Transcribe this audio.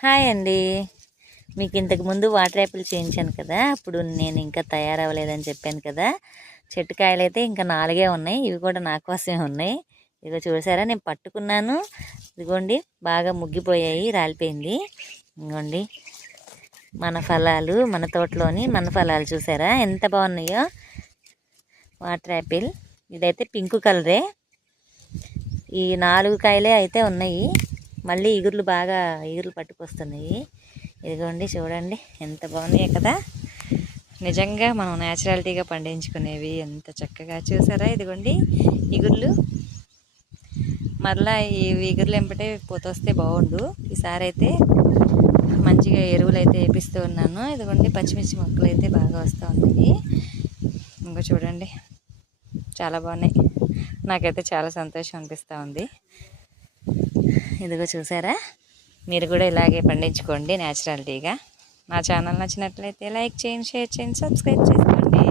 Hi అండి. మీకు ఇంతకు ముందు వాటర్ యాపిల్ చేయించాను కదా, అప్పుడు నేను ఇంకా తయారవ్వలేదని చెప్పాను కదా. చెట్టు కాయలు అయితే ఇంకా 4 ఉన్నాయి. ఇవి కూడా నా కోసమే ఉన్నాయి. ఇదిగో చూసారా, నేను పట్టుకున్నాను. ఇదిగోండి, బాగా ముగ్గిపోయాయి, రాలిపోయింది. ఇదిగోండి మన ఫలాలు, మన తోటలోని మన ఫలాలు చూసారా ఎంత బాగున్నాయో. వాటర్ యాపిల్ ఇదైతే పింక్ కలరే. ఈ 4 కాయలే అయితే ఉన్నాయి. మళ్ళీ ఇగుర్లు పట్టుకొస్తున్నాయి. ఇదిగోండి చూడండి ఎంత బాగున్నాయి కదా. నిజంగా మనం న్యాచురాలిటీగా పండించుకునేవి ఎంత చక్కగా. చూసారా, ఇదిగోండి ఇగుర్లు. మరలా ఈ ఇగుర్లు ఎంపటే పోతొస్తే బాగుండు. ఈసారి అయితే మంచిగా ఎరువులు అయితే వేపిస్తూ ఉన్నాను. ఇదిగోండి పచ్చిమిర్చి మొక్కలు అయితే బాగా వస్తూ ఉన్నాయి. ఇంకా చూడండి చాలా బాగున్నాయి. నాకైతే చాలా సంతోషం అనిపిస్తూ ఉంది. ఇదిగో చూసారా, మీరు కూడా ఇలాగే పండించుకోండి న్యాచురాలిటీగా. నా ఛానల్ నచ్చినట్లయితే లైక్ చేయండి, షేర్ చేయండి, సబ్స్క్రైబ్ చేసుకోండి.